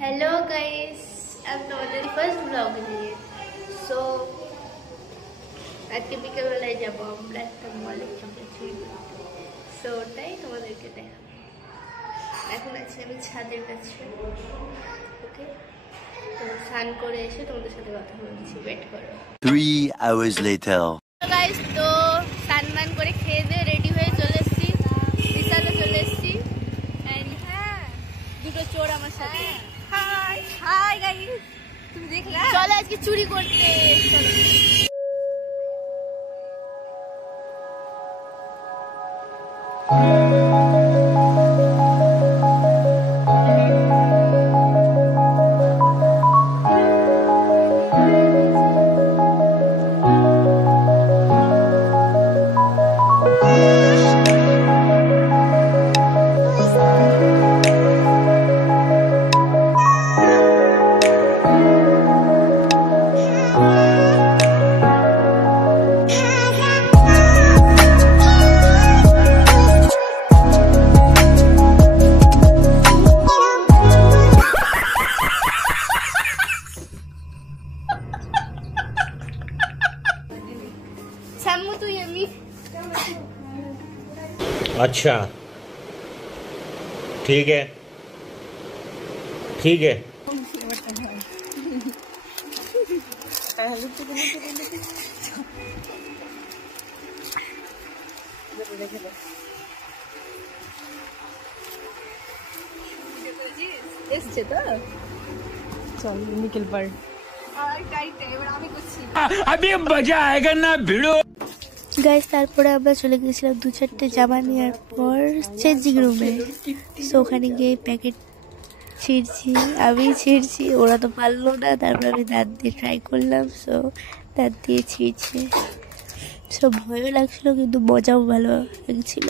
Hello guys, अब তোমাদের first blog নিয়ে। সো আজকে বিকেলবেলায় যাবো আমরা একটা মলে চকলেট চুরি করতে। সো ওটাই তোমাদেরকে দেখাবো। এখন আছি আমি ছাদের কাছে। ওকে, তো স্নান করে এসে তোমাদের সাথে কথা বলছি, ওয়েট করো। 3 hours later. গাইস, তো স্নান করে খেয়ে দিয়ে রেডি হয়ে চলে এসেছি, বিশালে চলে এসেছি। এন্ড হ্যাঁ, দুটো চোর আমার সাথে। হাই হাই গাইস, তুমি দেখলা? চলো আজকে চুরি করতে। सम्मू तू यम्मी। अच्छा ठीक है ठीक है। चल निकल पड़ अभी मजा आएगा ना भिड़ो। গাইস, তারপরে আমরা চলে গেছিলাম 2-4টে জামা নেওয়ার পর চেঞ্জিং রুমে। সো ওখানে গিয়ে প্যাকেট ছিঁড়ছি, আমি ছিঁড়ছি, ওরা তো পারলো না। তারপর আমি দাঁত দিয়ে ট্রাই করলাম। সো দাঁত দিয়ে ছিঁড়ছে। সো ভয়ও লাগছিল কিন্তু মজাও ভালো লাগছিল।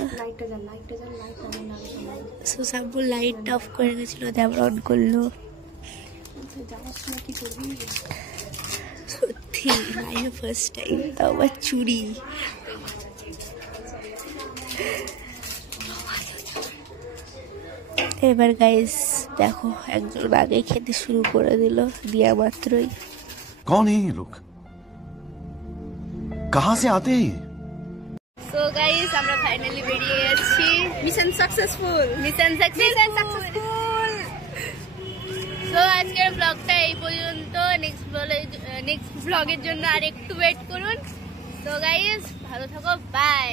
সো সাব্বু লাইটটা অফ করে গেছিলো, তারপর অন করলো। সত্যি লাইফে ফার্স্ট টাইম, তাও আবার চুরি। এবার গাইস দেখো, একজন আগে খেতে শুরু করে দিল দিয়া মাত্রই। कौन है ये लोग? कहाँ से आते हैं? সো গাইস, আমরা ফাইনালি বেরিয়ে গেছি। Mission successful. সো আজকের ব্লগটা এই পর্যন্ত। নেক্সট ব্লগের জন্য আর একটু ওয়েট করুন। সো গাইস, ভালো থাকো, বাই।